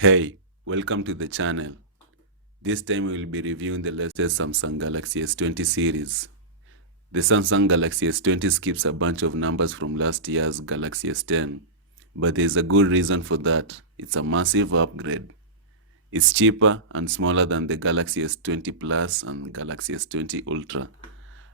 Hey, welcome to the channel. This time we will be reviewing the latest Samsung Galaxy S20 series. The Samsung Galaxy S20 skips a bunch of numbers from last year's Galaxy S10, but there is a good reason for that. It's a massive upgrade. It's cheaper and smaller than the Galaxy S20 Plus and Galaxy S20 Ultra,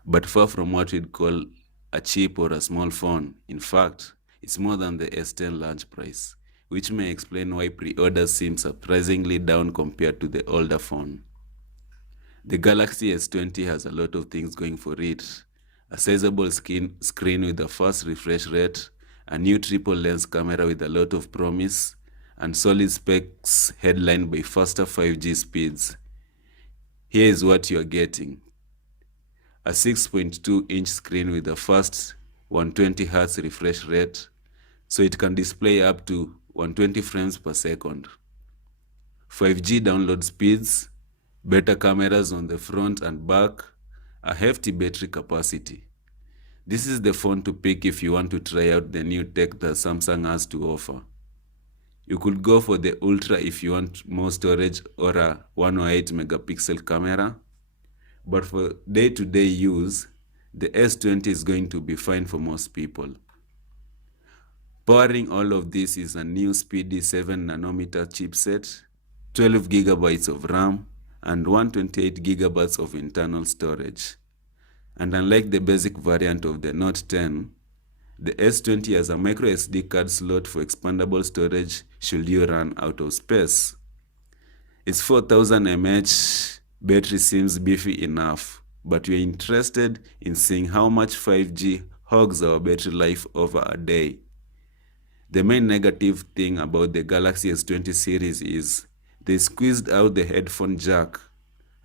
but far from what we'd call a cheap or a small phone. In fact, it's more than the S10 launch price, which may explain why pre-orders seem surprisingly down compared to the older phone. The Galaxy S20 has a lot of things going for it. A sizable screen with a fast refresh rate, a new triple lens camera with a lot of promise, and solid specs headlined by faster 5G speeds. Here is what you are getting. A 6.2-inch screen with a fast 120Hz refresh rate, so it can display up to 120 frames per second. 5G download speeds, better cameras on the front and back, a hefty battery capacity. This is the phone to pick if you want to try out the new tech that Samsung has to offer. You could go for the Ultra if you want more storage or a 108 megapixel camera, but for day-to-day use, the S20 is going to be fine for most people. Powering all of this is a new speedy 7nm chipset, 12 gigabytes of RAM, and 128 gigabytes of internal storage. And unlike the basic variant of the Note 10, the S20 has a microSD card slot for expandable storage should you run out of space. Its 4000 mAh battery seems beefy enough, but we're interested in seeing how much 5G hogs our battery life over a day. The main negative thing about the Galaxy S20 series is they squeezed out the headphone jack,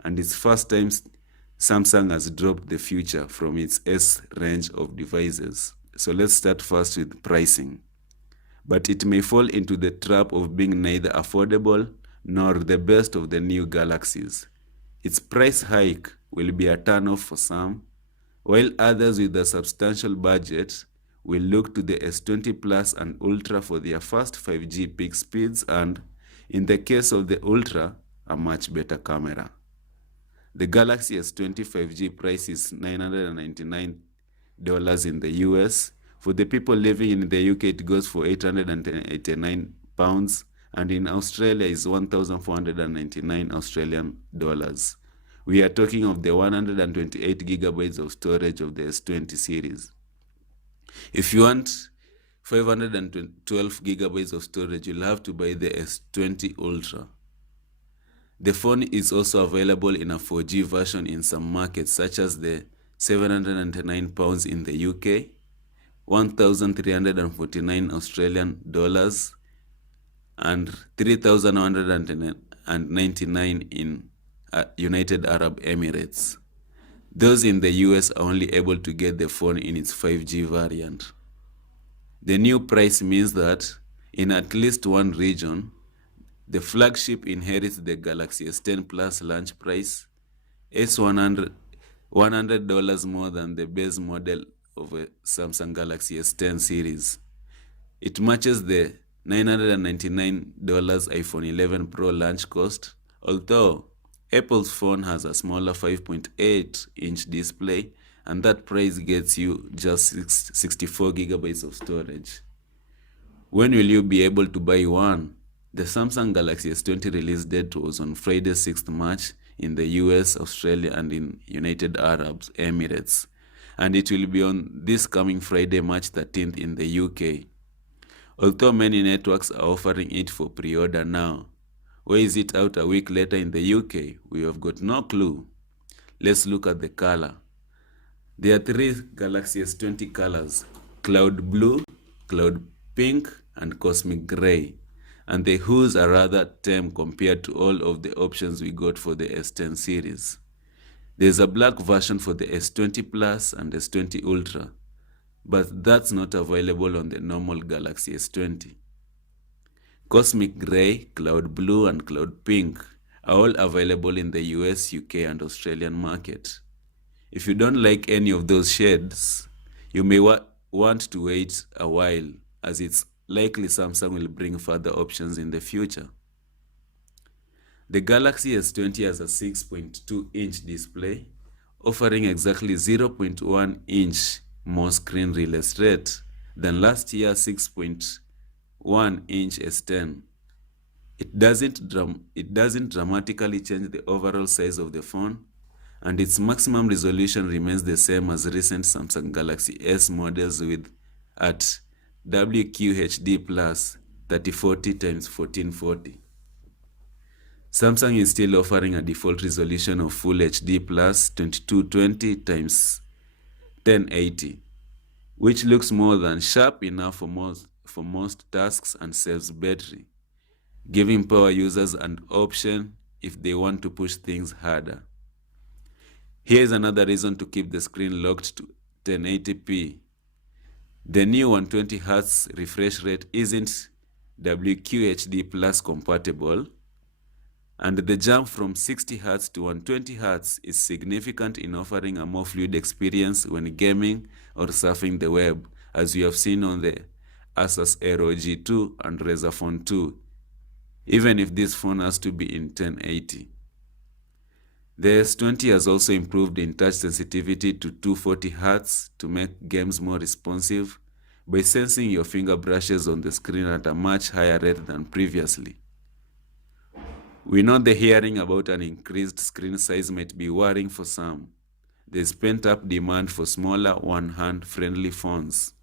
and it's first time Samsung has dropped the feature from its S range of devices. So let's start first with pricing. But it may fall into the trap of being neither affordable nor the best of the new Galaxies. Its price hike will be a turn-off for some, while others with a substantial budget will look to the S20 Plus and Ultra for their fast 5G peak speeds and, in the case of the Ultra, a much better camera. The Galaxy S20 5G price is $999 in the US. For the people living in the UK, it goes for £889, and in Australia is 1,499 Australian dollars. We are talking of the 128 gigabytes of storage of the S20 series. If you want 512 gigabytes of storage, you'll have to buy the S20 Ultra. The phone is also available in a 4G version in some markets, such as the £799 in the UK, 1,349 Australian dollars, and 3,199 in United Arab Emirates. Those in the US are only able to get the phone in its 5G variant. The new price means that in at least one region, the flagship inherits the Galaxy S10 Plus launch price, $100 more than the base model of a Samsung Galaxy S10 series. It matches the $999 iPhone 11 Pro launch cost, although Apple's phone has a smaller 5.8-inch display, and that price gets you just 64 gigabytes of storage. When will you be able to buy one? The Samsung Galaxy S20 release date was on Friday 6th March in the US, Australia, and in United Arab Emirates, and it will be on this coming Friday, March 13th in the UK. Although many networks are offering it for pre-order now, why is it out a week later in the UK? We have got no clue. Let's look at the color. There are three Galaxy S20 colors: Cloud Blue, Cloud Pink, and Cosmic Gray. And the hues are rather tame compared to all of the options we got for the S10 series. There's a black version for the S20 Plus and S20 Ultra, but that's not available on the normal Galaxy S20. Cosmic Gray, Cloud Blue, and Cloud Pink are all available in the US, UK, and Australian market. If you don't like any of those shades, you may want to wait a while, as it's likely Samsung will bring further options in the future. The Galaxy S20 has a 6.2-inch display, offering exactly 0.1-inch more screen real estate than last year's 6.1-inch S10. It doesn't dramatically change the overall size of the phone, and its maximum resolution remains the same as recent Samsung Galaxy S models with at WQHD plus 3040 x 1440. Samsung is still offering a default resolution of Full HD plus 2220 x 1080, which looks more than sharp enough for most tasks and saves battery, giving power users an option if they want to push things harder. Here is another reason to keep the screen locked to 1080p. The new 120Hz refresh rate isn't WQHD plus compatible, and the jump from 60Hz to 120Hz is significant in offering a more fluid experience when gaming or surfing the web, as we have seen on the Asus ROG 2 and Razer Phone 2, even if this phone has to be in 1080. The S20 has also improved in touch sensitivity to 240Hz to make games more responsive by sensing your finger brushes on the screen at a much higher rate than previously. We know the hearing about an increased screen size might be worrying for some. There's pent-up demand for smaller one-hand friendly phones.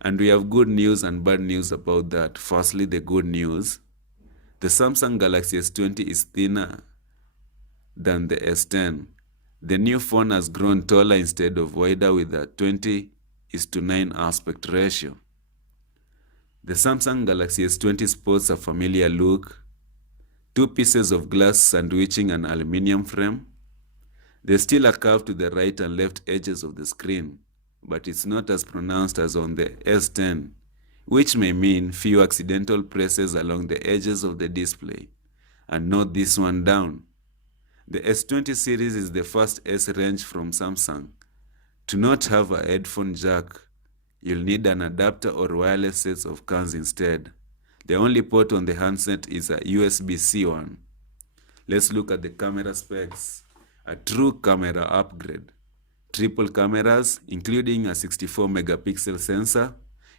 And we have good news and bad news about that. Firstly, the good news. The Samsung Galaxy S20 is thinner than the S10. The new phone has grown taller instead of wider with a 20:9 aspect ratio. The Samsung Galaxy S20 sports a familiar look, two pieces of glass sandwiching an aluminum frame. There's still a curve to the right and left edges of the screen, but it's not as pronounced as on the S10, which may mean few accidental presses along the edges of the display. And note this one down. The S20 series is the first S range from Samsung to not have a headphone jack. You'll need an adapter or wireless sets of cans instead. The only port on the handset is a USB-C one. Let's look at the camera specs. A true camera upgrade. Triple cameras, including a 64 megapixel sensor.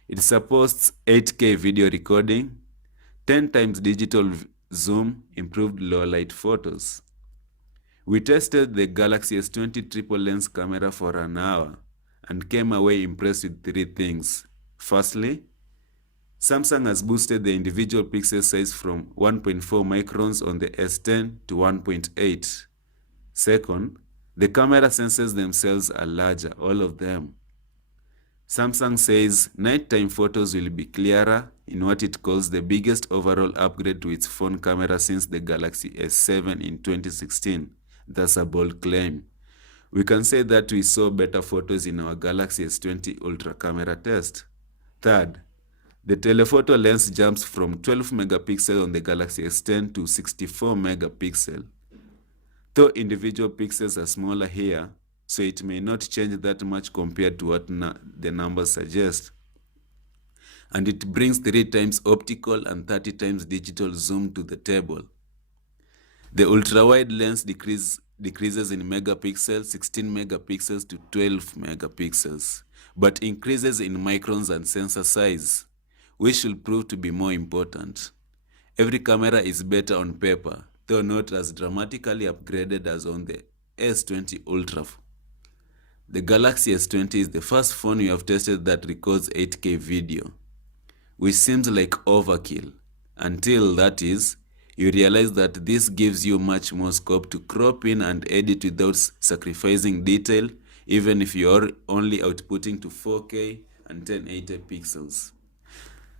It supports 8K video recording, 10 times digital zoom, improved low light photos. We tested the Galaxy S20 triple lens camera for an hour and came away impressed with three things. Firstly, Samsung has boosted the individual pixel size from 1.4 microns on the S10 to 1.8. Second, the camera sensors themselves are larger, all of them. Samsung says nighttime photos will be clearer in what it calls the biggest overall upgrade to its phone camera since the Galaxy S7 in 2016. That's a bold claim. We can say that we saw better photos in our Galaxy S20 Ultra camera test. Third, the telephoto lens jumps from 12 megapixel on the Galaxy S10 to 64 megapixel. Though individual pixels are smaller here, so it may not change that much compared to what the numbers suggest. And it brings 3 times optical and 30 times digital zoom to the table. The ultra-wide lens decreases in megapixels, 16 megapixels to 12 megapixels, but increases in microns and sensor size, which should prove to be more important. Every camera is better on paper, though not as dramatically upgraded as on the S20 Ultra. The Galaxy S20 is the first phone we have tested that records 8K video, which seems like overkill, until that is, you realize that this gives you much more scope to crop in and edit without sacrificing detail, even if you're only outputting to 4K and 1080 pixels.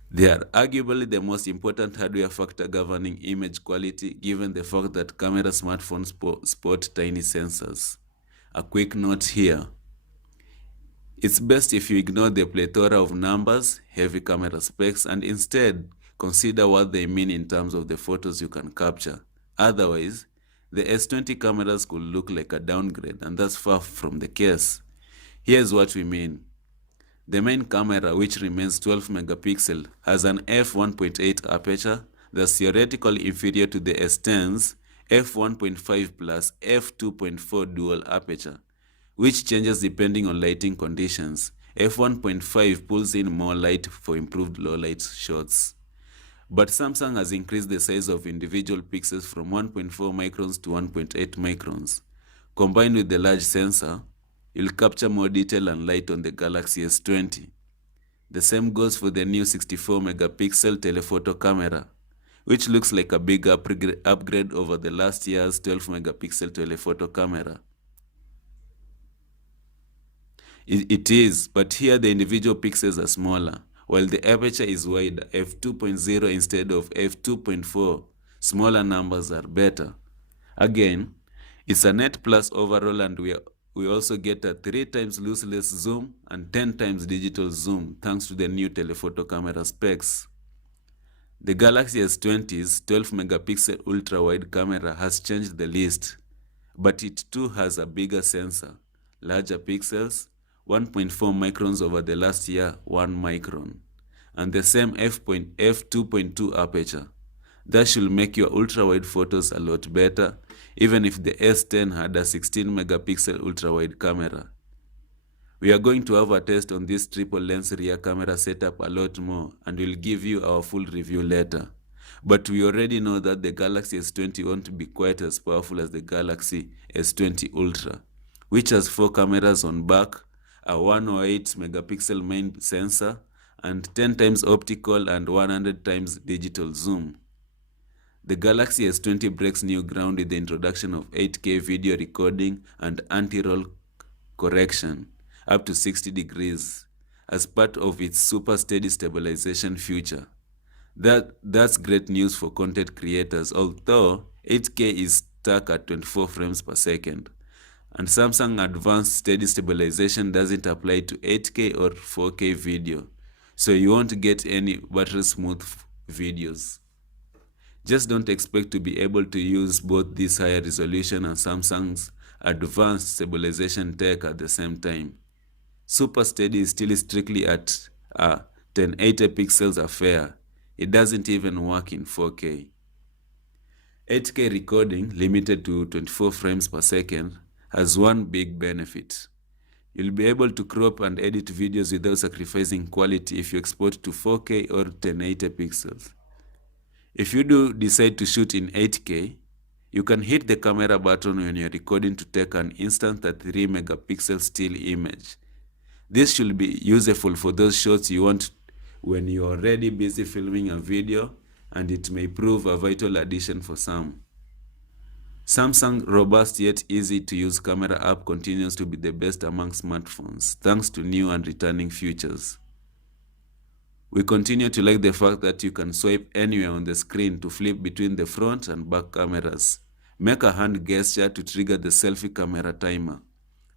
They are arguably the most important hardware factor governing image quality, given the fact that camera smartphones sport tiny sensors. A quick note here. It's best if you ignore the plethora of numbers, heavy camera specs, and instead consider what they mean in terms of the photos you can capture. Otherwise, the S20 cameras could look like a downgrade, and that's far from the case. Here's what we mean. The main camera, which remains 12 megapixel, has an f1.8 aperture thus theoretically inferior to the S10's f1.5 plus f2.4 dual aperture, which changes depending on lighting conditions. f1.5 pulls in more light for improved low light shots. But Samsung has increased the size of individual pixels from 1.4 microns to 1.8 microns. Combined with the large sensor, you'll capture more detail and light on the Galaxy S20. The same goes for the new 64 megapixel telephoto camera, which looks like a big upgrade over the last year's 12 megapixel telephoto camera. It is, but here the individual pixels are smaller, while the aperture is wider, f2.0 instead of f2.4. Smaller numbers are better. Again, it's a net plus overall, and we also get a 3 times lossless zoom and 10 times digital zoom thanks to the new telephoto camera specs. The Galaxy S20's 12 megapixel ultra-wide camera has changed the least, but it too has a bigger sensor, larger pixels, 1.4 microns over the last year, 1 micron, and the same f2.2 aperture. That should make your ultra-wide photos a lot better, even if the S10 had a 16 megapixel ultra-wide camera. We are going to have a test on this triple lens rear camera setup a lot more, and we'll give you our full review later. But we already know that the Galaxy S20 won't be quite as powerful as the Galaxy S20 Ultra, which has 4 cameras on back, a 108 megapixel main sensor, and 10 times optical and 100 times digital zoom. The Galaxy S20 breaks new ground with the introduction of 8K video recording and anti-roll correction up to 60 degrees as part of its super steady stabilization feature. That's great news for content creators, although 8K is stuck at 24 frames per second. And Samsung Advanced Steady Stabilization doesn't apply to 8K or 4K video, so you won't get any battery smooth videos. Just don't expect to be able to use both this higher resolution and Samsung's advanced stabilization tech at the same time. Super Steady is still strictly at a 1080 pixels affair. It doesn't even work in 4K. 8K recording, limited to 24 frames per second, has one big benefit. You'll be able to crop and edit videos without sacrificing quality if you export to 4K or 1080 pixels. If you do decide to shoot in 8K, you can hit the camera button when you're recording to take an instant 33 megapixel still image. This should be useful for those shots you want when you're already busy filming a video, and it may prove a vital addition for some. Samsung's robust yet easy to use camera app continues to be the best among smartphones, thanks to new and returning features. We continue to like the fact that you can swipe anywhere on the screen to flip between the front and back cameras, make a hand gesture to trigger the selfie camera timer,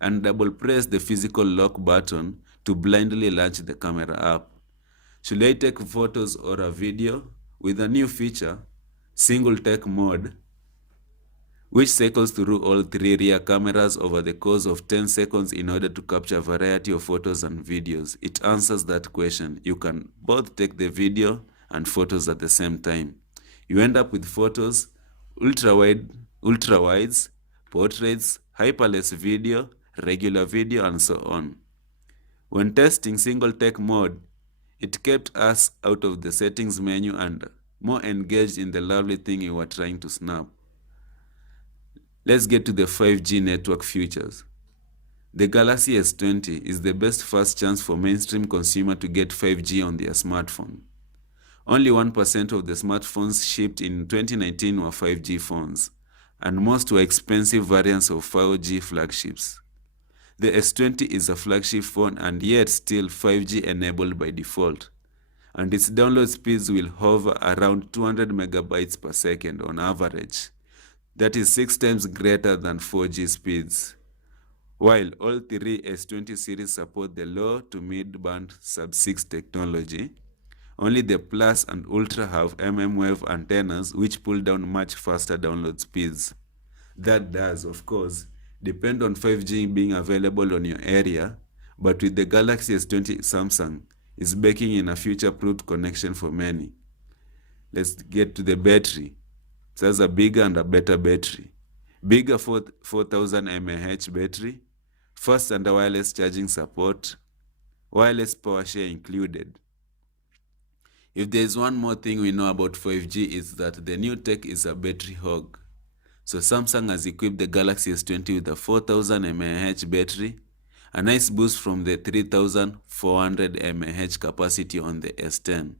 and double press the physical lock button to blindly launch the camera app. Should I take photos or a video? With a new feature, single take mode, which cycles through all 3 rear cameras over the course of 10 seconds in order to capture a variety of photos and videos. It answers that question. You can both take the video and photos at the same time. You end up with photos, ultra-wides, portraits, hyperless video, regular video, and so on. When testing single take mode, it kept us out of the settings menu and more engaged in the lovely thing you were trying to snap. Let's get to the 5G network features. The Galaxy S20 is the best first chance for mainstream consumer to get 5G on their smartphone. Only 1% of the smartphones shipped in 2019 were 5G phones, and most were expensive variants of 4G flagships. The S20 is a flagship phone and yet still 5G enabled by default, and its download speeds will hover around 200 megabytes per second on average. That is 6 times greater than 4G speeds. While all 3 S20 series support the low to mid-band sub-6 technology, only the Plus and Ultra have mmWave antennas which pull down much faster download speeds. That does, of course, depend on 5G being available on your area, but with the Galaxy S20, Samsung is baking in a future-proof connection for many. Let's get to the battery. It has a bigger and a better battery. Bigger 4000 mAh battery, fast and wireless charging support, wireless power share included. If there is one more thing we know about 5G, is that the new tech is a battery hog. So Samsung has equipped the Galaxy S20 with a 4000 mAh battery, a nice boost from the 3400 mAh capacity on the S10.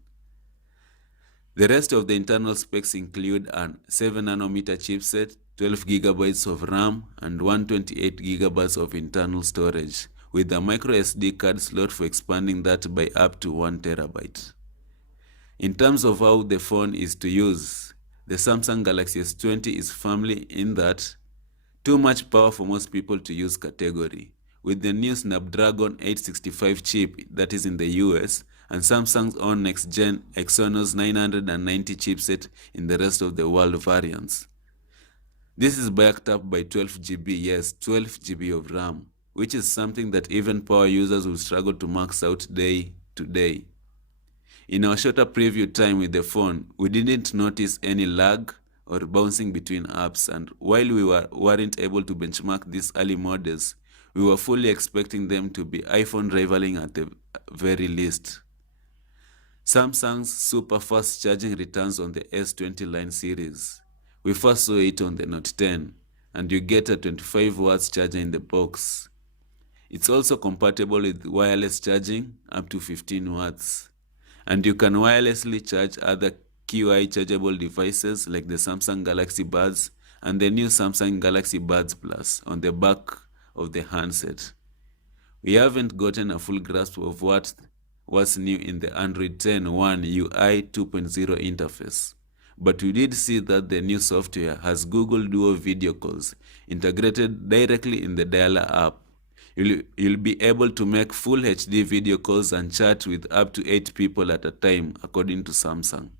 The rest of the internal specs include an 7nm chipset, 12GB of RAM, and 128GB of internal storage, with a microSD card slot for expanding that by up to 1TB. In terms of how the phone is to use, the Samsung Galaxy S20 is firmly in that too much power for most people to use category, with the new Snapdragon 865 chip that is in the US and Samsung's own next-gen Exynos 990 chipset in the rest of the world variants. This is backed up by 12GB, yes, 12GB of RAM, which is something that even power users will struggle to max out day to day. In our shorter preview time with the phone, we didn't notice any lag or bouncing between apps, and while we weren't able to benchmark these early models, we were fully expecting them to be iPhone rivaling at the very least. Samsung's super fast charging returns on the S20 line series. We first saw it on the Note 10, and you get a 25 watts charger in the box. It's also compatible with wireless charging up to 15 watts. And you can wirelessly charge other QI chargeable devices like the Samsung Galaxy Buds and the new Samsung Galaxy Buds Plus on the back of the handset. We haven't gotten a full grasp of what's new in the Android 10 One UI 2.0 interface, but we did see that the new software has Google Duo video calls integrated directly in the Dialer app. You'll be able to make full HD video calls and chat with up to 8 people at a time, according to Samsung.